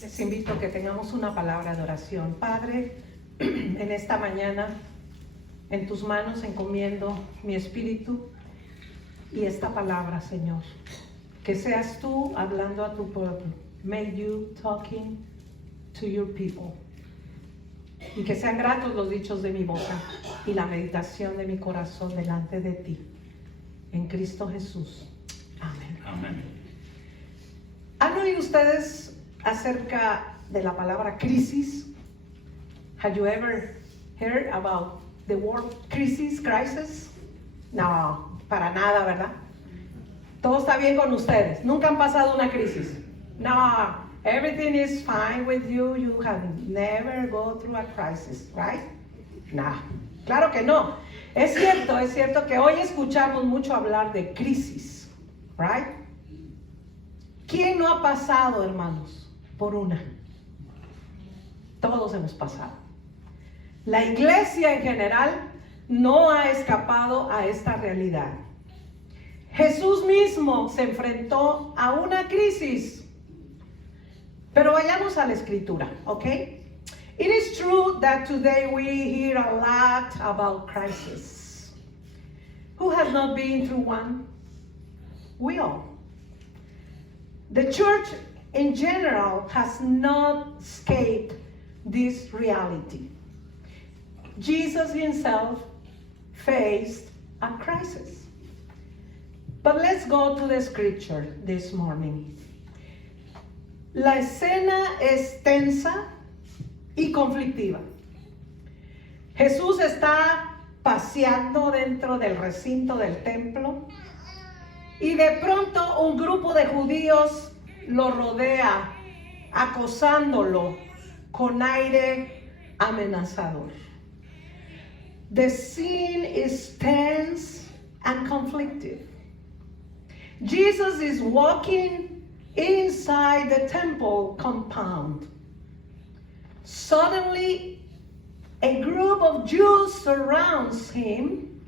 Les invito a que tengamos una palabra de oración. Padre, en esta mañana, en tus manos encomiendo mi espíritu y esta palabra, Señor. Que seas tú hablando a tu pueblo. May you talking to your people. Y que sean gratos los dichos de mi boca y la meditación de mi corazón delante de ti. En Cristo Jesús. Amén. Amén. ¿Han oído ustedes acerca de la palabra crisis? Have you ever heard about the word crisis? No, para nada, ¿verdad? Todo está bien con ustedes. Nunca han pasado una crisis. No, everything is fine with you. You have never go through a crisis, right? No, claro que no. Es cierto que hoy escuchamos mucho hablar de crisis, right? ¿Quién no ha pasado, hermanos, por una? Todos hemos pasado. La iglesia en general no ha escapado a esta realidad. Jesús mismo se enfrentó a una crisis. Pero vayamos a la escritura, ¿ok? It is true that today we hear a lot about crisis. Who has not been through one? We all. The church in general has not escaped this reality. Jesus himself faced a crisis. But let's go to the scripture this morning. La escena es tensa y conflictiva. Jesús está paseando dentro del recinto del templo y de pronto un grupo de judíos lo rodea, acosándolo con aire amenazador. The scene is tense and conflictive. Jesus is walking inside the temple compound. Suddenly, a group of Jews surrounds him,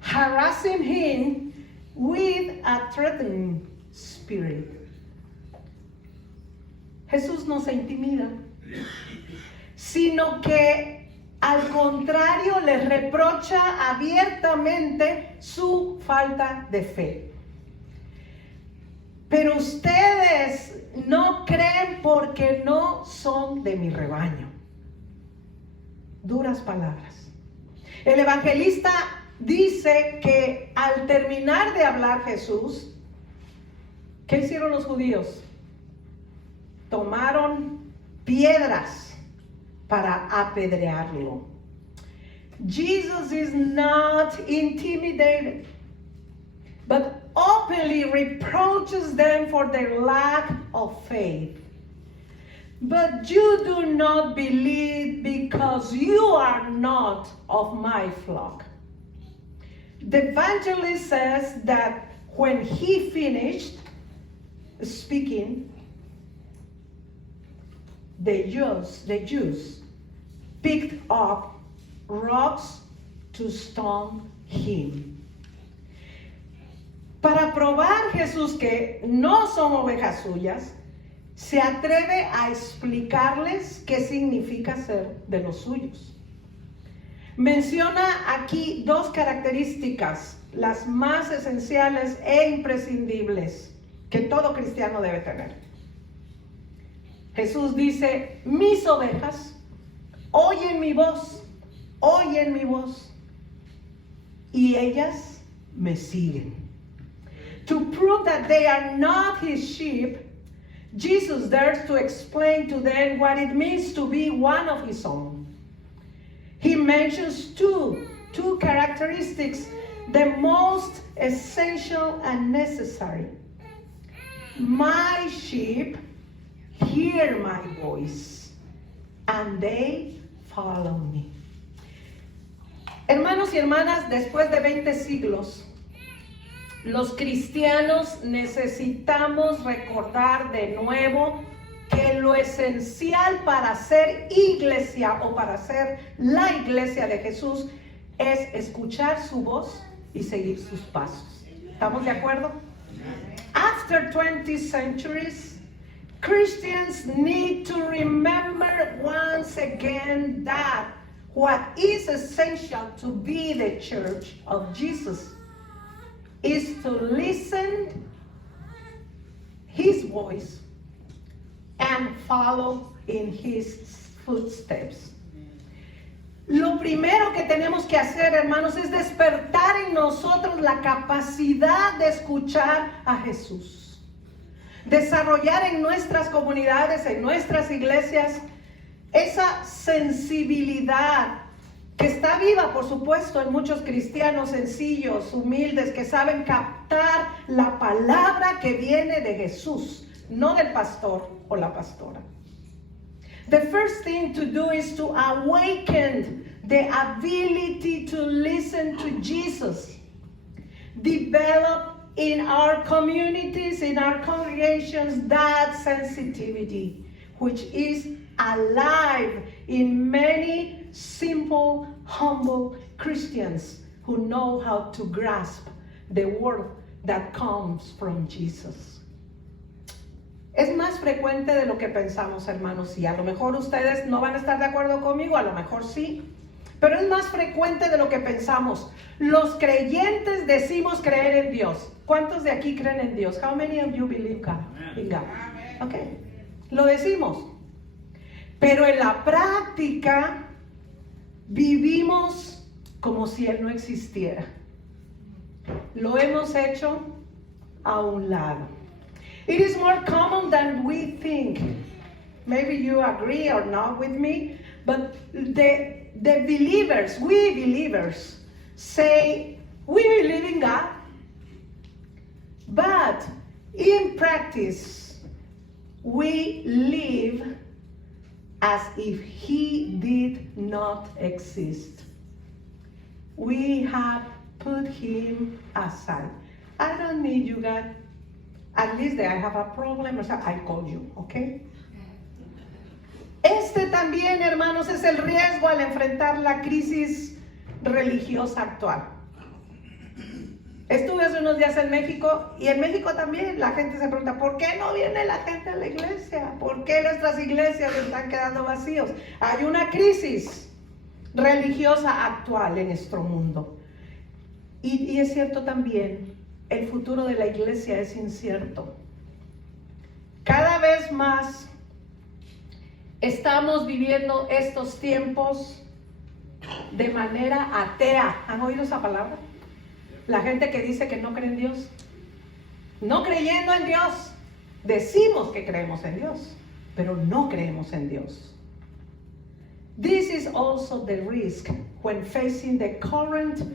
harassing him with a threatening spirit. Jesús no se intimida, sino que al contrario les reprocha abiertamente su falta de fe. Pero ustedes no creen porque no son de mi rebaño. Duras palabras. El evangelista dice que al terminar de hablar Jesús, ¿qué hicieron los judíos? Tomaron piedras para apedrearlo. Jesus is not intimidated, but openly reproaches them for their lack of faith. But you do not believe because you are not of my flock. The evangelist says that when he finished speaking, the Jews picked up rocks to stone him. Para probar Jesús que no son ovejas suyas, se atreve a explicarles qué significa ser de los suyos. Menciona aquí dos características, las más esenciales e imprescindibles que todo cristiano debe tener. Jesús dice, mis ovejas oyen mi voz, y ellas me siguen. To prove that they are not his sheep, Jesus dares to explain to them what it means to be one of his own. He mentions two characteristics, the most essential and necessary. My sheep hear my voice, and they follow me. Hermanos y hermanas, después de 20 siglos, los cristianos necesitamos recordar de nuevo que lo esencial para ser iglesia o para ser la iglesia de Jesús es escuchar su voz y seguir sus pasos. ¿Estamos de acuerdo? After 20 centuries, Christians need to remember once again that what is essential to be the church of Jesus is to listen his voice and follow in his footsteps. Lo primero que tenemos que hacer, hermanos, es despertar en nosotros la capacidad de escuchar a Jesús. Desarrollar en nuestras comunidades, en nuestras iglesias, esa sensibilidad que está viva, por supuesto, en muchos cristianos sencillos, humildes, que saben captar la palabra que viene de Jesús, no del pastor o la pastora. The first thing to do is to awaken the ability to listen to Jesus. Develop in our communities, in our congregations, that sensitivity, which is alive in many simple, humble Christians who know how to grasp the word that comes from Jesus. Es más frecuente de lo que pensamos, hermanos, y a lo mejor ustedes no van a estar de acuerdo conmigo, a lo mejor sí, pero es más frecuente de lo que pensamos. Los creyentes decimos creer en Dios. ¿Cuántos de aquí creen en Dios? How many of you believe God? In God? Okay. Lo decimos. Pero en la práctica vivimos como si Él no existiera. Lo hemos hecho a un lado. It is more common than we think. Maybe you agree or not with me, but the believers, we believers, say we believe in God, but in practice we live as if He did not exist. We have put Him aside. I don't need you, God. At least I have a problem, so I call you, okay? Este también, hermanos, es el riesgo al enfrentar la crisis religiosa actual. Estuve hace unos días en México, y en México también la gente se pregunta, ¿por qué no viene la gente a la iglesia? ¿Por qué nuestras iglesias están quedando vacíos? Hay una crisis religiosa actual en nuestro mundo. Y es cierto también, el futuro de la iglesia es incierto. Cada vez más estamos viviendo estos tiempos de manera atea. ¿Han oído esa palabra? La gente que dice que no cree en Dios. No creyendo en Dios. Decimos que creemos en Dios, pero no creemos en Dios. This is also the risk when facing the current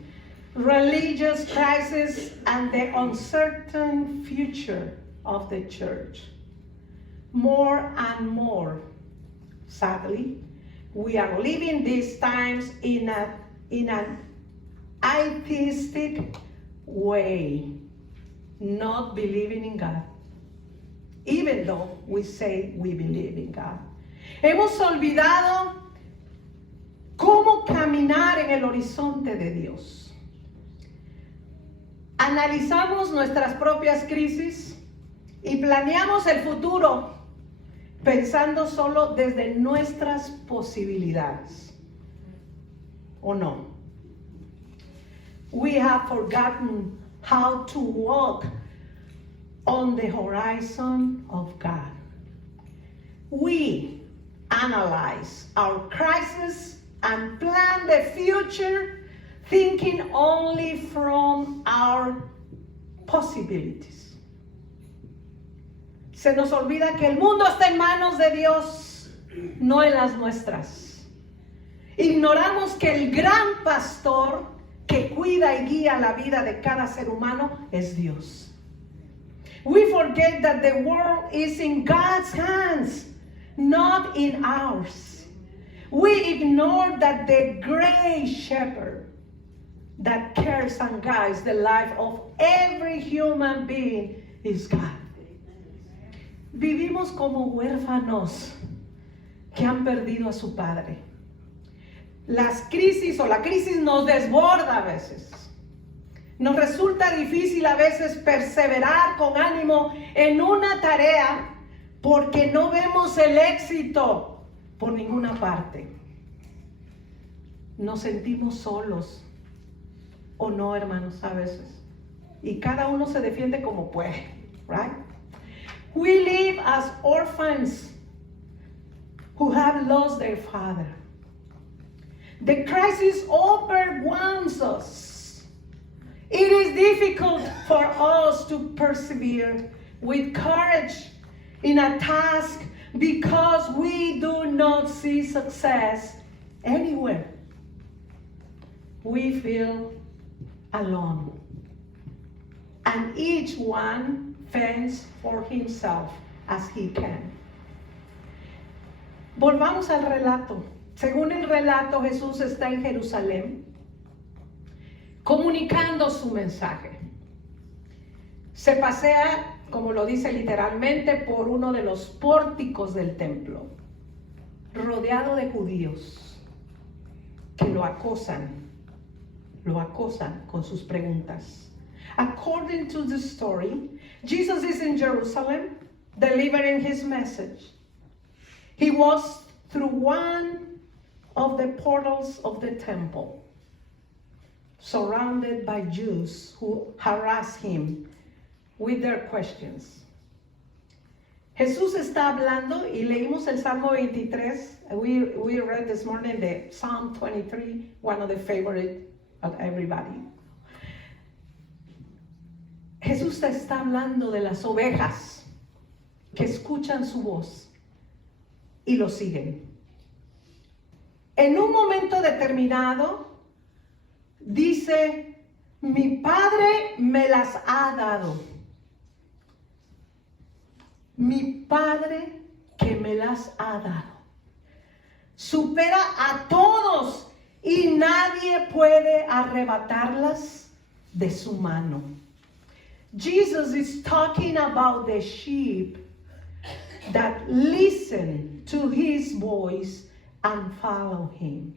religious crisis and the uncertain future of the church. More and more, sadly, we are living these times in an atheistic way, not believing in God, even though we say we believe in God. Hemos olvidado cómo caminar en el horizonte de Dios. Analizamos nuestras propias crisis y planeamos el futuro pensando solo desde nuestras posibilidades. ¿O no? We have forgotten how to walk on the horizon of God. We analyze our crisis and plan the future thinking only from our possibilities. Se nos olvida que el mundo está en manos de Dios, no en las nuestras. Ignoramos que el gran pastor que cuida y guía la vida de cada ser humano es Dios. We forget that the world is in God's hands, not in ours. We ignore that the great shepherd that cares and guides the life of every human being is God. Vivimos como huérfanos que han perdido a su padre. Las crisis o la crisis nos desborda a veces. Nos resulta difícil a veces perseverar con ánimo en una tarea porque no vemos el éxito por ninguna parte. Nos sentimos solos, o no, hermanos, a veces. Y cada uno se defiende como puede, right? We live as orphans who have lost their father. The crisis overwhelms us. It is difficult for us to persevere with courage in a task because we do not see success anywhere. We feel alone. And each one fends for himself as he can. Volvamos al relato. Según el relato, Jesús está en Jerusalén comunicando su mensaje. Se pasea, como lo dice literalmente, por uno de los pórticos del templo, rodeado de judíos que lo acosan con sus preguntas. According to the story, Jesus is in Jerusalem delivering his message. He walks through one of the portals of the temple, surrounded by Jews who harass him with their questions. Jesús está hablando, y leímos el Salmo 23. We read this morning the Psalm 23, one of the favorite of everybody. Jesús está hablando de las ovejas que escuchan su voz y lo siguen. En un momento determinado, dice, mi Padre me las ha dado. Mi Padre que me las ha dado. Supera a todos y nadie puede arrebatarlas de su mano. Jesus is talking about the sheep that listen to his voice and follow him.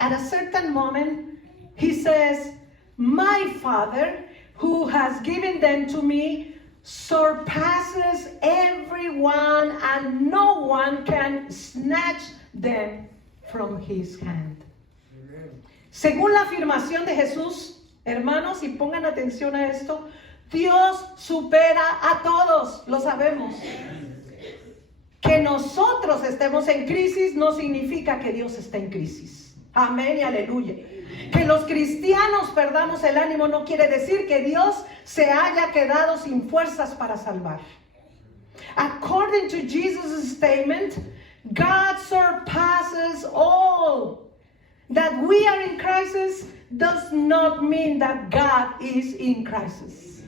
At a certain moment, he says, my Father, who has given them to me, surpasses everyone, and no one can snatch them from his hand. Amen. Según la afirmación de Jesús, hermanos, y pongan atención a esto, Dios supera a todos, lo sabemos. Que nosotros estemos en crisis no significa que Dios está en crisis. Amén y aleluya. Que los cristianos perdamos el ánimo no quiere decir que Dios se haya quedado sin fuerzas para salvar. According to Jesus' statement, God surpasses all. That we are in crisis does not mean that God is in crisis.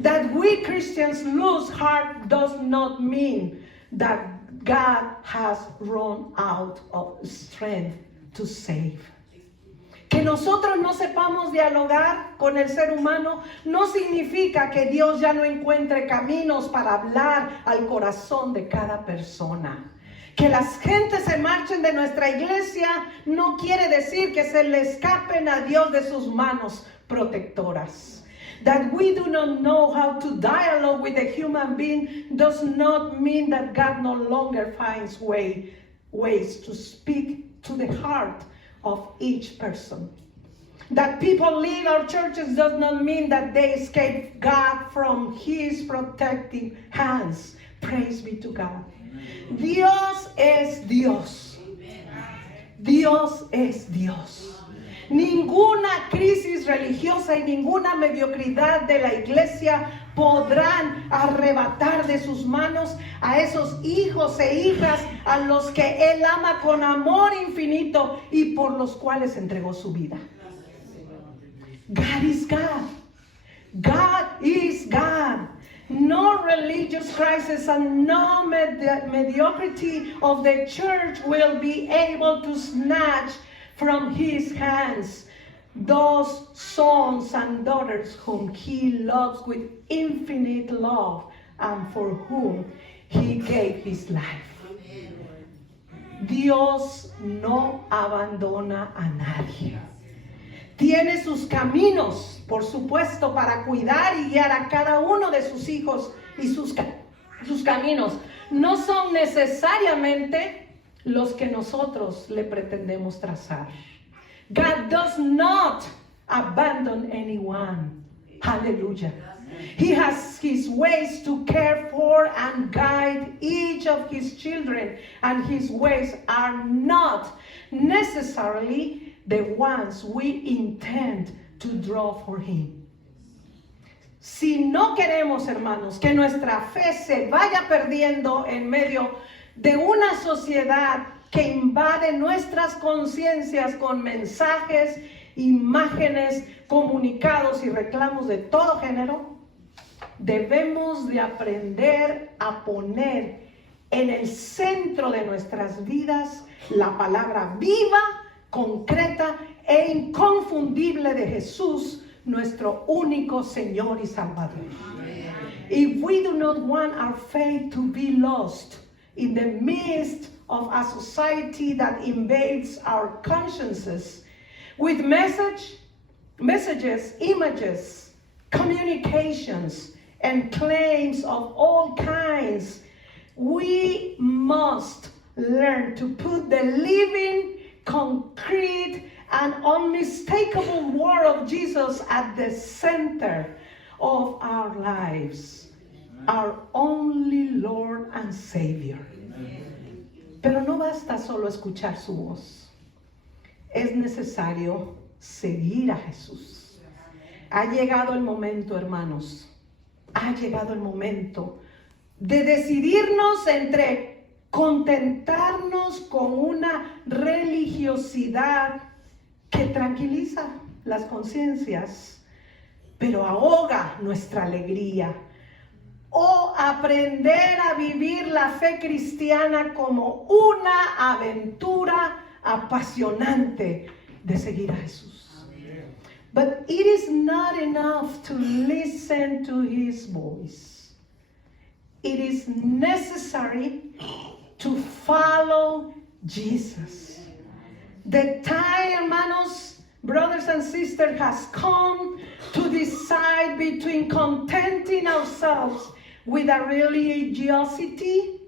That we Christians lose heart does not mean that God has run out of strength to save. Que nosotros no sepamos dialogar con el ser humano no significa que Dios ya no encuentre caminos para hablar al corazón de cada persona. Que las gentes se marchen de nuestra iglesia no quiere decir que se le escapen a Dios de sus manos protectoras. That we do not know how to dialogue with a human being does not mean that God no longer finds ways to speak to the heart of each person. That people leave our churches does not mean that they escape God from his protecting hands. Praise be to God. Dios es Dios. Dios es Dios. Ninguna crisis religiosa y ninguna mediocridad de la iglesia podrán arrebatar de sus manos a esos hijos e hijas a los que Él ama con amor infinito y por los cuales entregó su vida. God is God. God is God. No religious crisis and no mediocrity of the church will be able to snatch from his hands those sons and daughters whom he loves with infinite love and for whom he gave his life. Dios no abandona a nadie. Tiene sus caminos, por supuesto, para cuidar y guiar a cada uno de sus hijos y sus sus caminos no son necesariamente los que nosotros le pretendemos trazar. God does not abandon anyone. Hallelujah. He has his ways to care for and guide each of his children, and his ways are not necessarily the ones we intend to draw for him. Si no queremos, hermanos, que nuestra fe se vaya perdiendo en medio de una sociedad que invade nuestras conciencias con mensajes, imágenes, comunicados y reclamos de todo género, debemos de aprender a poner en el centro de nuestras vidas la palabra viva, concreta e inconfundible de Jesús, nuestro único Señor y Salvador. If we do not want our faith to be lost in the midst of a society that invades our consciences with messages, images, communications, and claims of all kinds, we must learn to put the living, concrete, and unmistakable word of Jesus at the center of our lives, our only Lord and Savior. Pero no basta solo escuchar su voz. Es necesario seguir a Jesús. Ha llegado el momento, hermanos. Ha llegado el momento de decidirnos entre contentarnos con una religiosidad que tranquiliza las conciencias, pero ahoga nuestra alegría, o aprender a vivir la fe cristiana como una aventura apasionante de seguir a Jesús. But it is not enough to listen to his voice. It is necessary to follow Jesus. The time, hermanos, brothers and sisters, has come to decide between contenting ourselves with a religiosity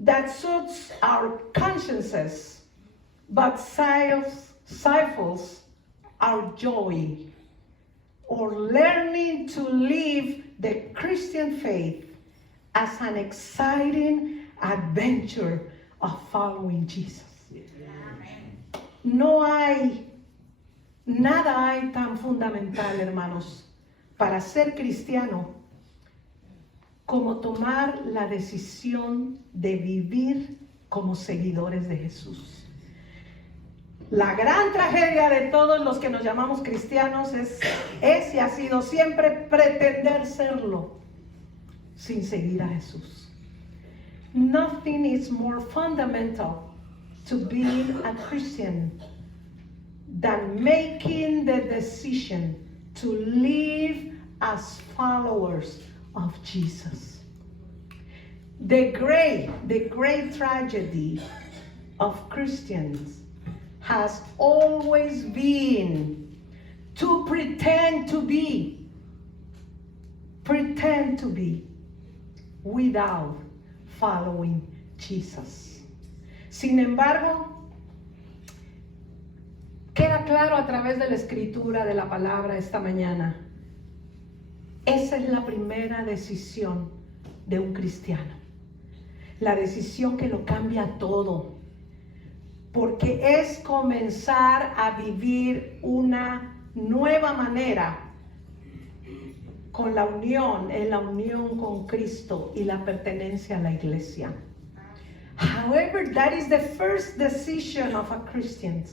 that suits our consciences, but stifles our joy, or learning to live the Christian faith as an exciting adventure of following Jesus. Nada hay tan fundamental, hermanos, para ser cristiano como tomar la decisión de vivir como seguidores de Jesús. La gran tragedia de todos los que nos llamamos cristianos es y ha sido siempre pretender serlo sin seguir a Jesús. Nothing is more fundamental to being a Christian than making the decision to live as followers of Jesus. The great tragedy of Christians has always been to pretend to be without following Jesus. Sin embargo, queda claro a través de la escritura, de la palabra esta mañana, esa es la primera decisión de un cristiano, la decisión que lo cambia todo, porque es comenzar a vivir una nueva manera en la unión con Cristo y la pertenencia a la iglesia. However, that is the first decision of a Christian,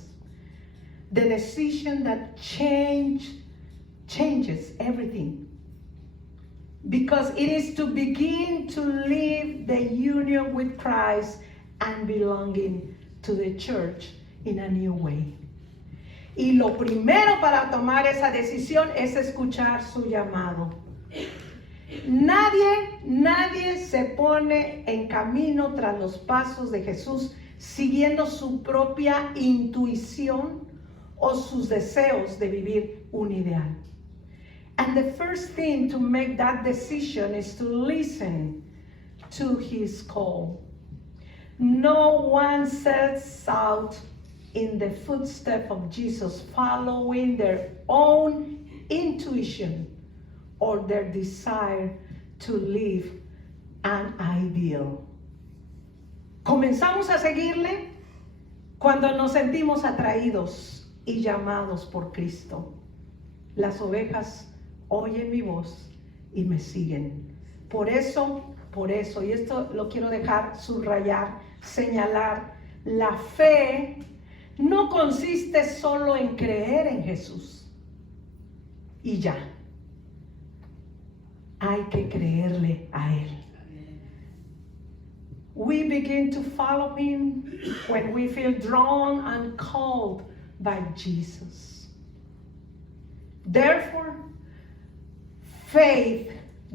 the decision that changes everything, because it is to begin to live the union with Christ and belonging to the church in a new way. Y lo primero para tomar esa decisión es escuchar su llamado. Nadie se pone en camino tras los pasos de Jesús siguiendo su propia intuición o sus deseos de vivir un ideal. And the first thing to make that decision is to listen to his call. No one sets out in the footsteps of Jesus following their own intuition or their desire to live an ideal. Comenzamos a seguirle cuando nos sentimos atraídos y llamados por Cristo. Las ovejas oyen mi voz y me siguen. Por eso, y esto lo quiero dejar subrayar, señalar, la fe no consiste solo en creer en Jesús y ya. Hay que creerle a Él. We begin to follow Him when we feel drawn and called by Jesus. Therefore, faith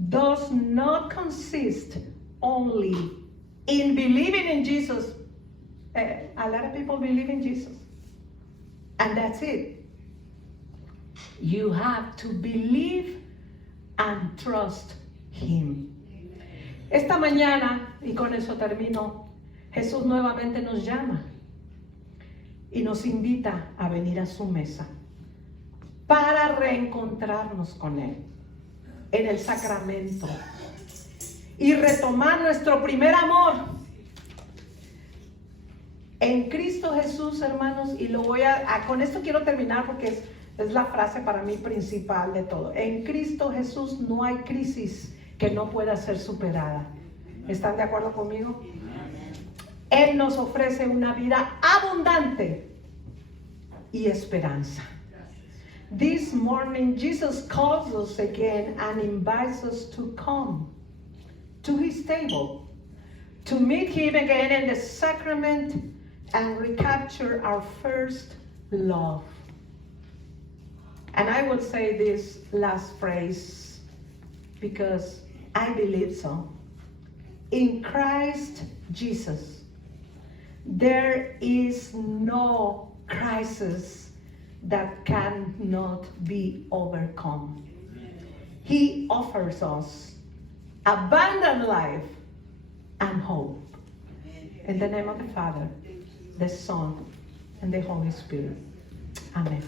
does not consist only in believing in Jesus. A lot of people believe in Jesus, and that's it. You have to believe and trust Him. Esta mañana, y con eso termino, Jesús nuevamente nos llama y nos invita a venir a su mesa para reencontrarnos con Él en el sacramento y retomar nuestro primer amor en Cristo Jesús, hermanos. Y lo voy con esto quiero terminar porque es la frase para mí principal de todo. En Cristo Jesús no hay crisis que no pueda ser superada. ¿Están de acuerdo conmigo? Él nos ofrece una vida abundante y esperanza. This morning, Jesus calls us again and invites us to come to His table, to meet Him again in the sacrament and recapture our first love. And I will say this last phrase because I believe so. In Christ Jesus, there is no crisis that cannot be overcome. He offers us abundant life and hope. In the name of the Father, the Son, and the Holy Spirit. Amen.